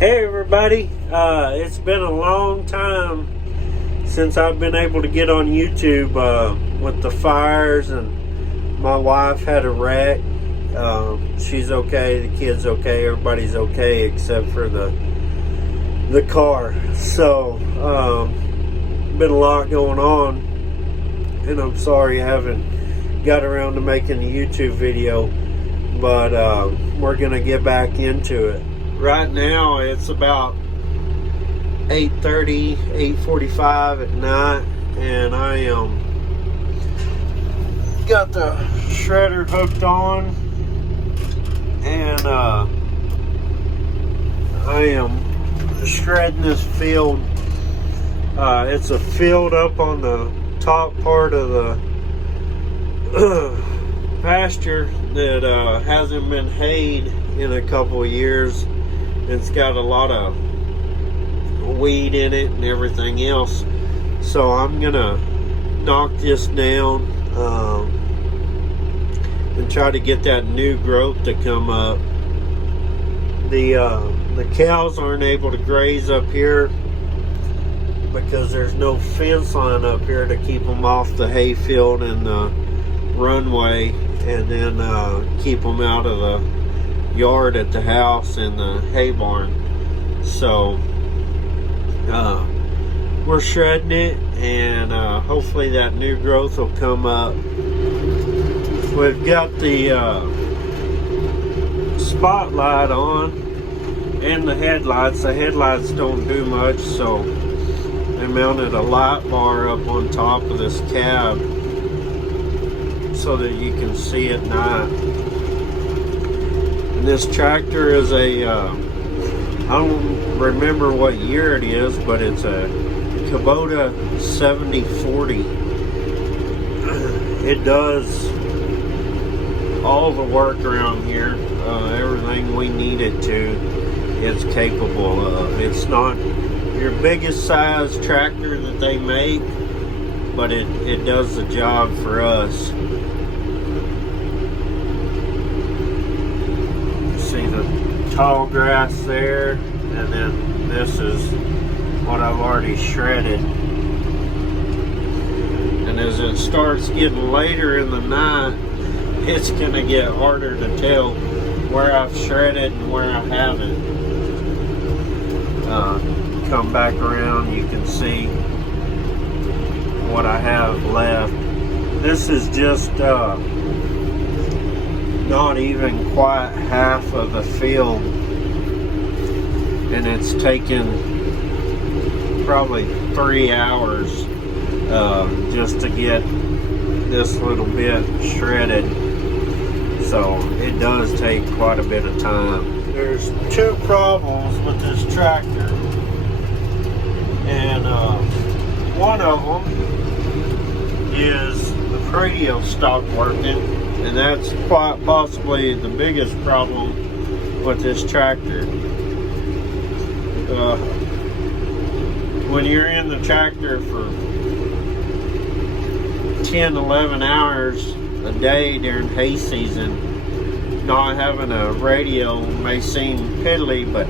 Hey everybody, it's been a long time since I've been able to get on YouTube with the fires, and my wife had a wreck. She's okay, the kid's okay, everybody's okay except for the car. So been a lot going on, and I'm sorry I haven't got around to making a YouTube video, but we're gonna get back into it. Right now it's about 8:30, 8:45 at night, and I am got the shredder hooked on, and I am shredding this field. It's a field up on the top part of the pasture that hasn't been hayed in a couple of years. It's got a lot of weed in it and everything else, so I'm gonna knock this down and try to get that new growth to come up. The cows aren't able to graze up here because there's no fence line up here to keep them off the hay field and the runway, and then keep them out of the yard at the house and the hay barn. So we're shredding it, and hopefully that new growth will come up. We've got the spotlight on and the headlights. The headlights don't do much, so I mounted a light bar up on top of this cab so that you can see at night. And this tractor is a I don't remember what year it is, but it's a Kubota 7040. It does all the work around here. Everything we need it to, it's capable of. It's not your biggest size tractor that they make, but it does the job for us. See the tall grass there, and then this is what I've already shredded. And as it starts getting later in the night, it's gonna get harder to tell where I've shredded and where I haven't. Come back around, you can see what I have left. This is just not even quite half of the field, and it's taken probably 3 hours just to get this little bit shredded. So it does take quite a bit of time. There's two problems with this tractor, and one of them is the radio stopped working, and that's quite possibly the biggest problem with this tractor. When you're in the tractor for 10-11 hours a day during hay season, not having a radio may seem piddly, but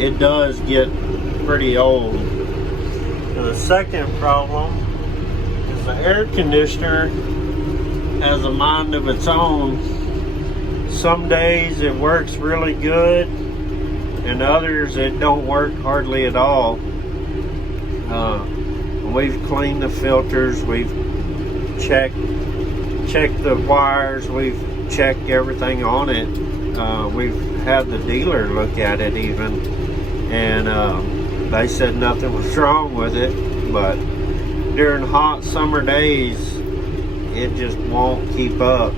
it does get pretty old. And the second problem is the air conditioner has a mind of its own. Some days it works really good, and others it don't work hardly at all. We've cleaned the filters, we've checked the wires, we've checked everything on it. We've had the dealer look at it even, and they said nothing was wrong with it, but during hot summer days it just won't keep up.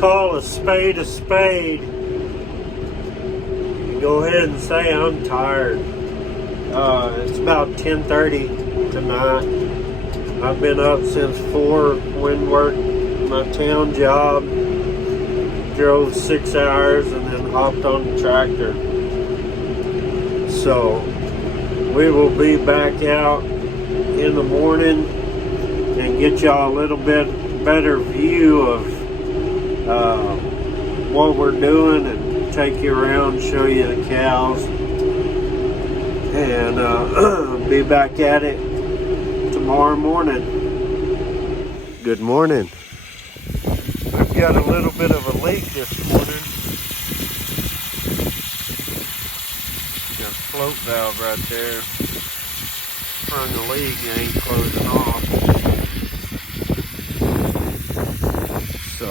call a spade, go ahead and say I'm tired. It's about 10:30 tonight. I've been up since 4, went and worked my town job, drove 6 hours, and then hopped on the tractor. So we will be back out in the morning and get y'all a little bit better view of what we're doing and take you around, show you the cows, and be back at it tomorrow morning. Good morning. We've got a little bit of a leak this morning. Got a float valve right there. Sprung a leak, it ain't closing off. So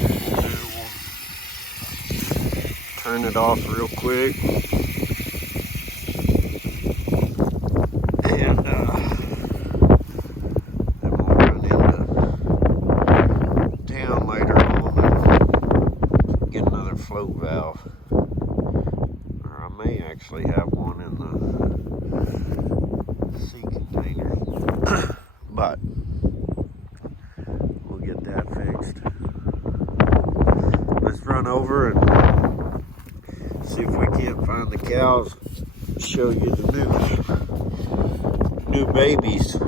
we'll turn it off real quick. And then we'll run into town later on and get another float valve. Or I may actually have one in the sea container. But we'll get that fixed. Let's run over and see if we can't find the cows. Show you the new babies.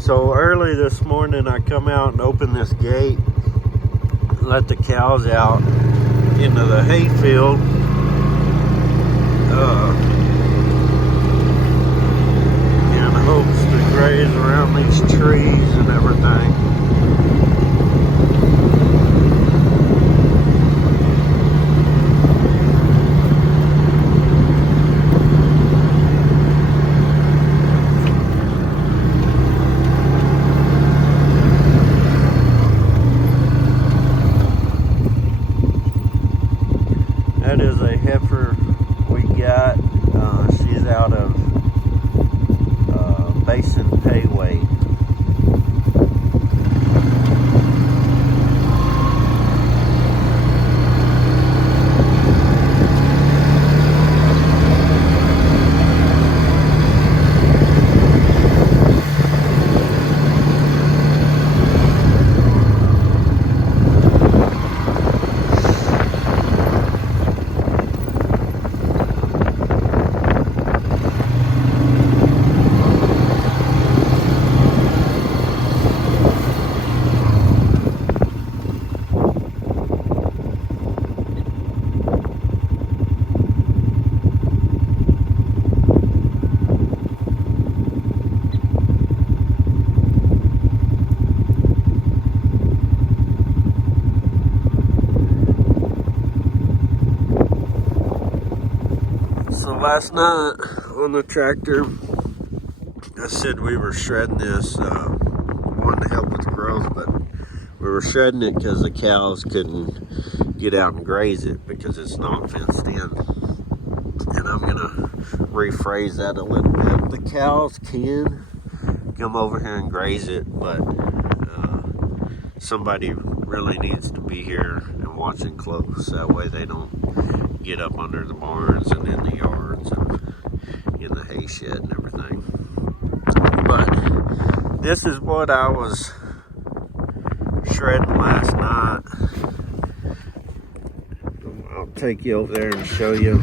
So early this morning I come out and open this gate, let the cows out into the hay field. In hopes to graze around these trees and everything. That is a heifer we got. She's out of Basin Payway. So last night on the tractor, I said we were shredding this, one to help with growth, but we were shredding it because the cows couldn't get out and graze it because it's not fenced in. And I'm gonna rephrase that a little bit. The cows can come over here and graze it, but somebody really needs to be here and watching close. That way they don't get up under the barns and in the yards and in the hay shed and everything. But this is what I was shredding last night. I'll take you over there and show you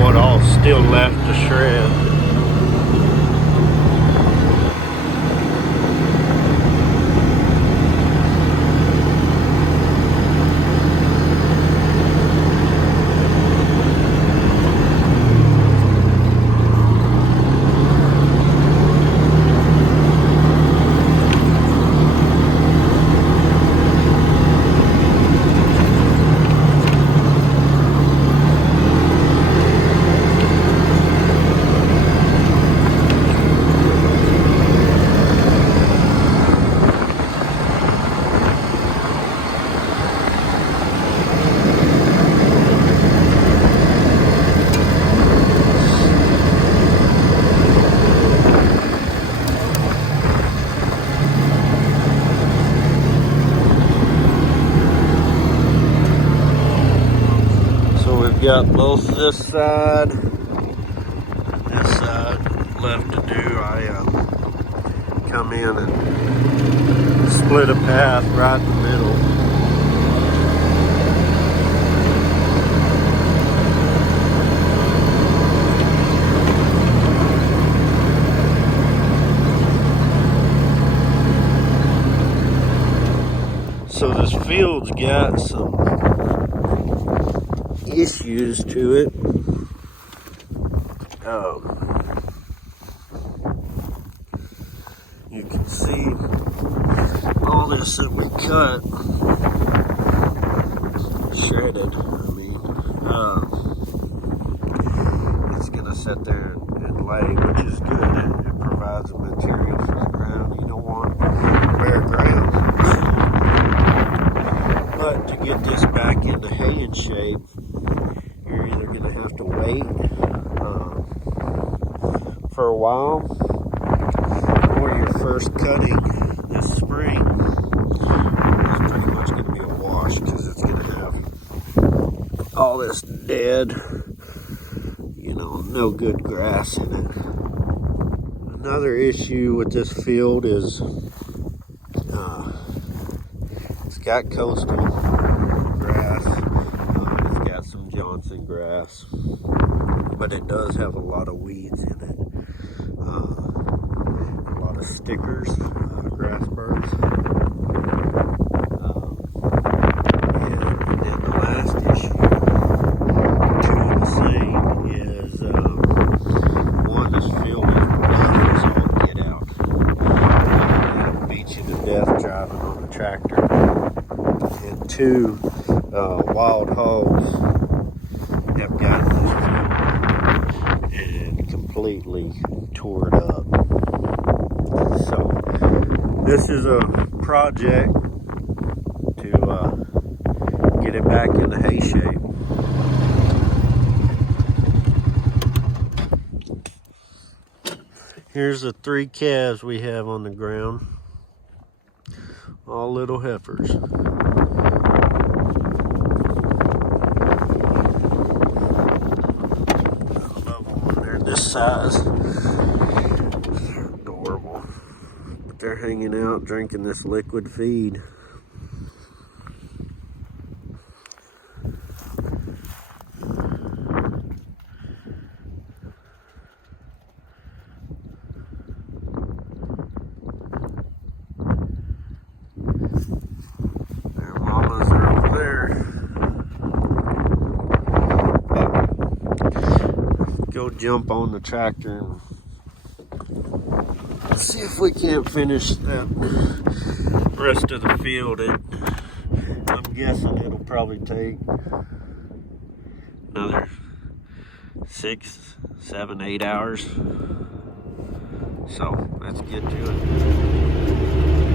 what all's still left to shred. got both this side and this side left to do. I come in and split a path right in the middle. So this field's got some issues to it. You can see all this that we cut shredded. I mean, it's gonna sit there and lay, which is good. It provides a material for the ground. You don't want bare ground. But to get this back into haying shape, you're either gonna have to wait for a while, or your first cutting this spring is pretty much going to be a wash, because it's going to have all this dead, no good grass in it. Another issue with this field is it's got coastal grass, it's got some Johnson grass, but it does have a lot of weeds in it. A lot of stickers, grass burrs. And then the last issue, two of the same, is one, this field is rough as all get out. It'll beat you to death driving on a tractor. And two, wild hogs have gotten this field and completely tore it up. So this is a project to get it back into hay shape. Here's the 3 calves we have on the ground, all little heifers. They're this size. They're adorable. But they're hanging out drinking this liquid feed. Their mamas are over there. Go jump on the tractor and see if we can't finish that rest of the field. I'm guessing it'll probably take another 6, 7, 8 hours. So let's get to it.